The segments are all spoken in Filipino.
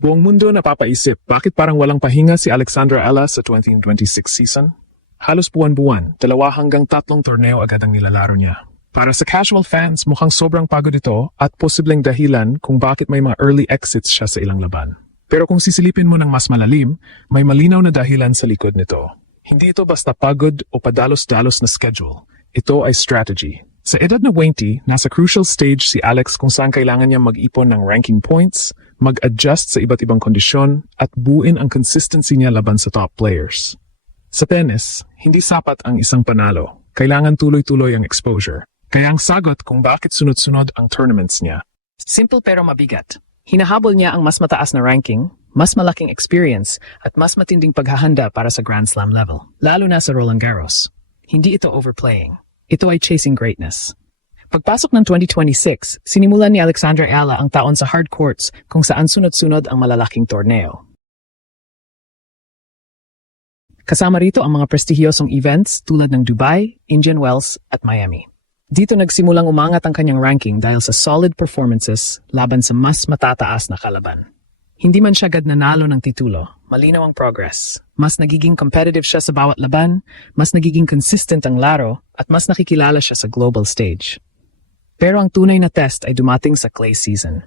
Buong mundo napapaisip bakit parang walang pahinga si Alexandra Ella sa 2026 season? Halos buwan-buwan, 2 hanggang 3 torneo agad ang nilalaro niya. Para sa casual fans, mukhang sobrang pagod ito at posibleng dahilan kung bakit may mga early exits siya sa ilang laban. Pero kung sisilipin mo ng mas malalim, may malinaw na dahilan sa likod nito. Hindi ito basta pagod o padalos-dalos na schedule. Ito ay strategy. Sa edad na 20, nasa crucial stage si Alex kung saan kailangan niya mag-ipon ng ranking points, mag-adjust sa iba't ibang kondisyon, at buuin ang consistency niya laban sa top players. Sa tennis, hindi sapat ang isang panalo. Kailangan tuloy-tuloy ang exposure. Kaya ang sagot kung bakit sunod-sunod ang tournaments niya. Simple pero mabigat. Hinahabol niya ang mas mataas na ranking, mas malaking experience, at mas matinding paghahanda para sa Grand Slam level, lalo na sa Roland Garros. Hindi ito overplaying. Ito ay chasing greatness. Pagpasok ng 2026, sinimulan ni Alexandra Ella ang taon sa hard courts kung saan sunod-sunod ang malalaking torneo. Kasama rito ang mga prestihiyosong events tulad ng Dubai, Indian Wells at Miami. Dito nagsimulang umangat ang kanyang ranking dahil sa solid performances laban sa mas matataas na kalaban. Hindi man siya agad nanalo ng titulo, malinaw ang progress. Mas nagiging competitive siya sa bawat laban, mas nagiging consistent ang laro, at mas nakikilala siya sa global stage. Pero ang tunay na test ay dumating sa clay season.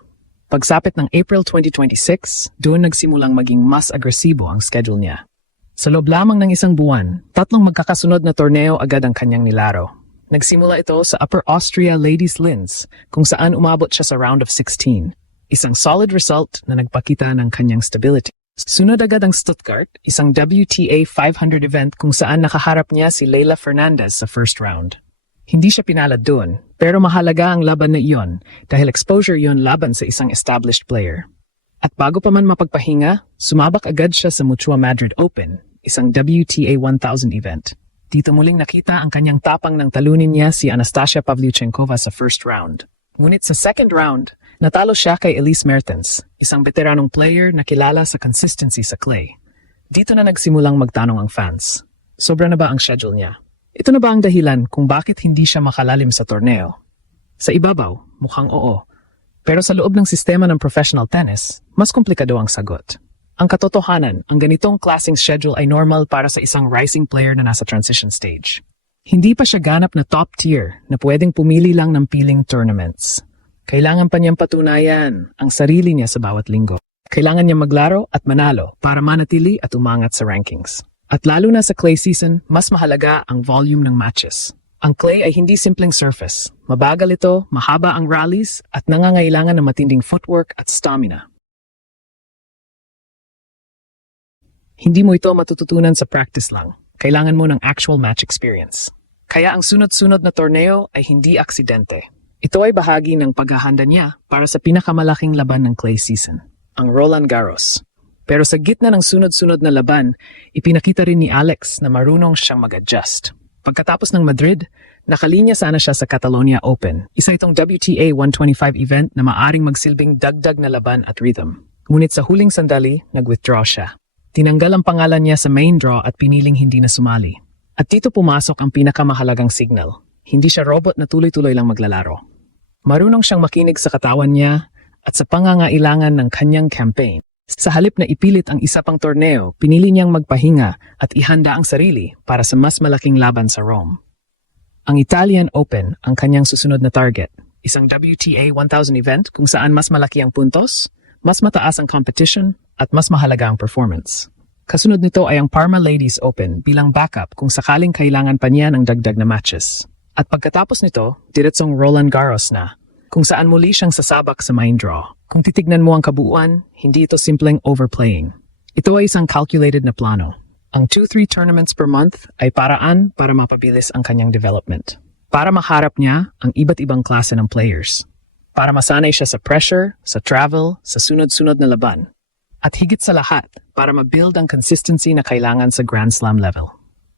Pagsapit ng April 2026, doon nagsimulang maging mas agresibo ang schedule niya. Sa loob lamang ng isang buwan, 3 magkakasunod na torneo agad ang kanyang nilaro. Nagsimula ito sa Upper Austria Ladies Linz, kung saan umabot siya sa round of 16. Isang solid result na nagpakita ng kanyang stability. Sunod agad ang Stuttgart, isang WTA 500 event kung saan nakaharap niya si Leylah Fernandez sa first round. Hindi siya pinalad doon, pero mahalaga ang laban na iyon dahil exposure iyon laban sa isang established player. At bago pa man mapagpahinga, sumabak agad siya sa Mutua Madrid Open, isang WTA 1000 event. Dito muling nakita ang kanyang tapang ng talunin niya si Anastasia Pavlyuchenkova sa first round. Ngunit sa second round, natalo siya kay Elise Mertens, isang veteranong player na kilala sa consistency sa clay. Dito na nagsimulang magtanong ang fans. Sobra na ba ang schedule niya? Ito na ba ang dahilan kung bakit hindi siya makalalim sa torneo? Sa ibabaw, mukhang oo. Pero sa loob ng sistema ng professional tennis, mas komplikado ang sagot. Ang katotohanan, ang ganitong klaseng schedule ay normal para sa isang rising player na nasa transition stage. Hindi pa siya ganap na top tier na pwedeng pumili lang ng piling tournaments. Kailangan pa niyang patunayan ang sarili niya sa bawat linggo. Kailangan niya maglaro at manalo para manatili at umangat sa rankings. At lalo na sa clay season, mas mahalaga ang volume ng matches. Ang clay ay hindi simpleng surface. Mabagal ito, mahaba ang rallies, at nangangailangan ng matinding footwork at stamina. Hindi mo ito matututunan sa practice lang. Kailangan mo ng actual match experience. Kaya ang sunod-sunod na torneo ay hindi aksidente. Ito ay bahagi ng paghahanda niya para sa pinakamalaking laban ng clay season, ang Roland Garros. Pero sa gitna ng sunod-sunod na laban, ipinakita rin ni Alex na marunong siyang mag-adjust. Pagkatapos ng Madrid, nakalinya sana siya sa Catalonia Open, isa itong WTA 125 event na maaring magsilbing dagdag na laban at rhythm. Ngunit sa huling sandali, nag-withdraw siya. Tinanggal ang pangalan niya sa main draw at piniling hindi na sumali. At dito pumasok ang pinakamahalagang signal. Hindi siya robot na tuloy-tuloy lang maglalaro. Marunong siyang makinig sa katawan niya at sa pangangailangan ng kanyang campaign. Sa halip na ipilit ang isa pang torneo, pinili niyang magpahinga at ihanda ang sarili para sa mas malaking laban sa Rome. Ang Italian Open ang kanyang susunod na target, isang WTA 1000 event kung saan mas malaki ang puntos, mas mataas ang competition, at mas mahalaga ang performance. Kasunod nito ay ang Parma Ladies Open bilang backup kung sakaling kailangan pa niya ng dagdag na matches. At pagkatapos nito, diretsong Roland Garros na, kung saan muli siyang sasabak sa main draw. Kung titignan mo ang kabuuan, hindi ito simpleng overplaying. Ito ay isang calculated na plano. Ang 2-3 tournaments per month ay paraan para mapabilis ang kanyang development. Para maharap niya ang iba't ibang klase ng players. Para masanay siya sa pressure, sa travel, sa sunod-sunod na laban. At higit sa lahat, para ma-build ang consistency na kailangan sa Grand Slam level.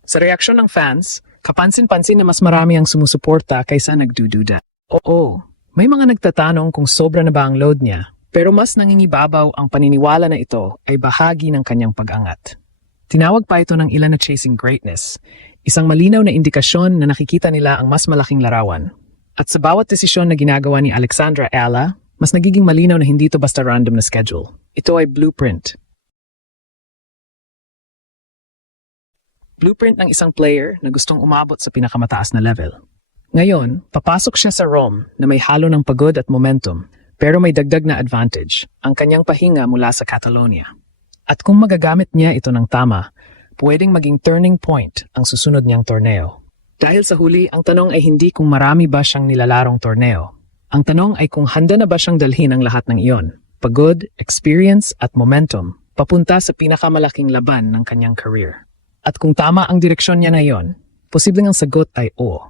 Sa reaksyon ng fans, kapansin-pansin na mas marami ang sumusuporta kaysa nagdududa. Oo, may mga nagtatanong kung sobra na ba ang load niya, pero mas nangingibabaw ang paniniwala na ito ay bahagi ng kanyang pag-angat. Tinawag pa ito ng ilan na chasing greatness, isang malinaw na indikasyon na nakikita nila ang mas malaking larawan. At sa bawat desisyon na ginagawa ni Alexandra Ella, mas nagiging malinaw na hindi ito basta random na schedule. Ito ay blueprint. Blueprint ng isang player na gustong umabot sa pinakamataas na level. Ngayon, papasok siya sa Rome na may halo ng pagod at momentum, pero may dagdag na advantage, ang kanyang pahinga mula sa Catalonia. At kung magagamit niya ito ng tama, pwedeng maging turning point ang susunod niyang torneo. Dahil sa huli, ang tanong ay hindi kung marami ba siyang nilalarong torneo. Ang tanong ay kung handa na ba siyang dalhin ang lahat ng iyon, pagod, experience at momentum, papunta sa pinakamalaking laban ng kanyang career. At kung tama ang direksyon niya ngayon, posibleng ang sagot ay oo.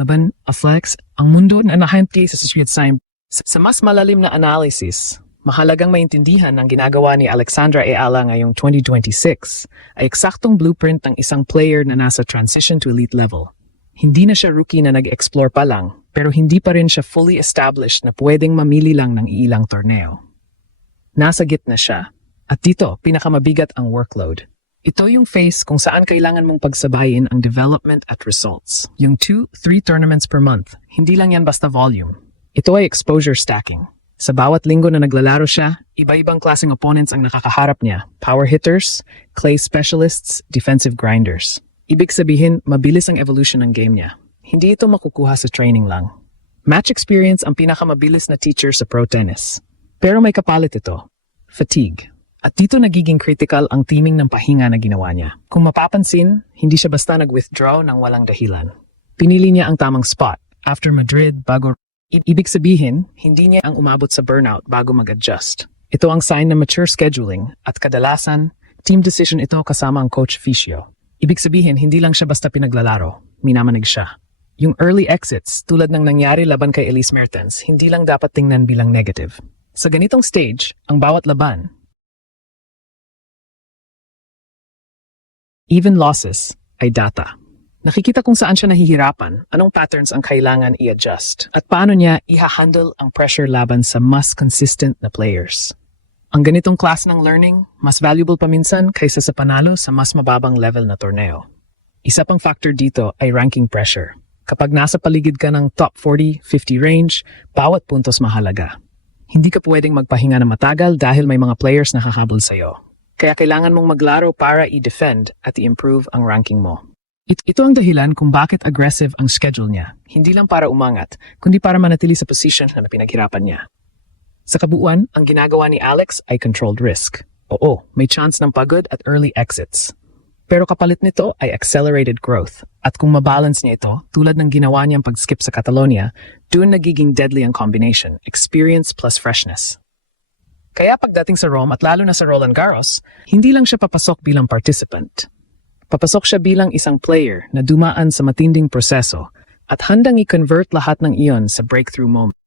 Laban, Flex, ang mundo na nahanti sa Suicide Sign. Sa mas malalim na analysis, mahalagang maintindihan ng ginagawa ni Alexandra Ayala ngayong 2026 ay eksaktong blueprint ng isang player na nasa transition to elite level. Hindi na siya rookie na nag-explore pa lang, pero hindi pa rin siya fully established na pwedeng mamili lang ng ilang torneo. Nasa gitna siya, at dito pinakamabigat ang workload. Ito yung phase kung saan kailangan mong pagsabayin ang development at results. Yung 2-3 tournaments per month, hindi lang yan basta volume. Ito ay exposure stacking. Sa bawat linggo na naglalaro siya, iba-ibang klaseng opponents ang nakakaharap niya. Power hitters, clay specialists, defensive grinders. Ibig sabihin, mabilis ang evolution ng game niya. Hindi ito makukuha sa training lang. Match experience ang pinakamabilis na teacher sa pro tennis. Pero may kapalit ito, fatigue. At dito nagiging critical ang teaming ng pahinga na ginawa niya. Kung mapapansin, hindi siya basta nag-withdraw ng walang dahilan. Pinili niya ang tamang spot. After Madrid, bago... Ibig sabihin, hindi niya ang umabot sa burnout bago mag-adjust. Ito ang sign ng mature scheduling at kadalasan, team decision ito kasama ang coach Fisio. Ibig sabihin, hindi lang siya basta pinaglalaro, minamanig siya. Yung early exits, tulad ng nangyari laban kay Elise Mertens, hindi lang dapat tingnan bilang negative. Sa ganitong stage, ang bawat laban, even losses, ay data. Nakikita kung saan siya nahihirapan, anong patterns ang kailangan i-adjust, at paano niya i-handle ang pressure laban sa mas consistent na players. Ang ganitong class ng learning, mas valuable paminsan kaysa sa panalo sa mas mababang level na torneo. Isa pang factor dito ay ranking pressure. Kapag nasa paligid ka ng top 40-50 range, bawat puntos mahalaga. Hindi ka pwedeng magpahinga na matagal dahil may mga players na hahabol sa'yo. Kaya kailangan mong maglaro para i-defend at i-improve ang ranking mo. Ito ang dahilan kung bakit aggressive ang schedule niya. Hindi lang para umangat, kundi para manatili sa position na pinaghirapan niya. Sa kabuuan, ang ginagawa ni Alex ay controlled risk. Oo, may chance ng pagod at early exits. Pero kapalit nito ay accelerated growth. At kung mabalance niya ito, tulad ng ginawa niyang pag-skip sa Catalonia, doon nagiging deadly ang combination, experience plus freshness. Kaya pagdating sa Rome at lalo na sa Roland Garros, hindi lang siya papasok bilang participant. Papasok siya bilang isang player na dumaan sa matinding proseso at handang i-convert lahat ng iyon sa breakthrough moment.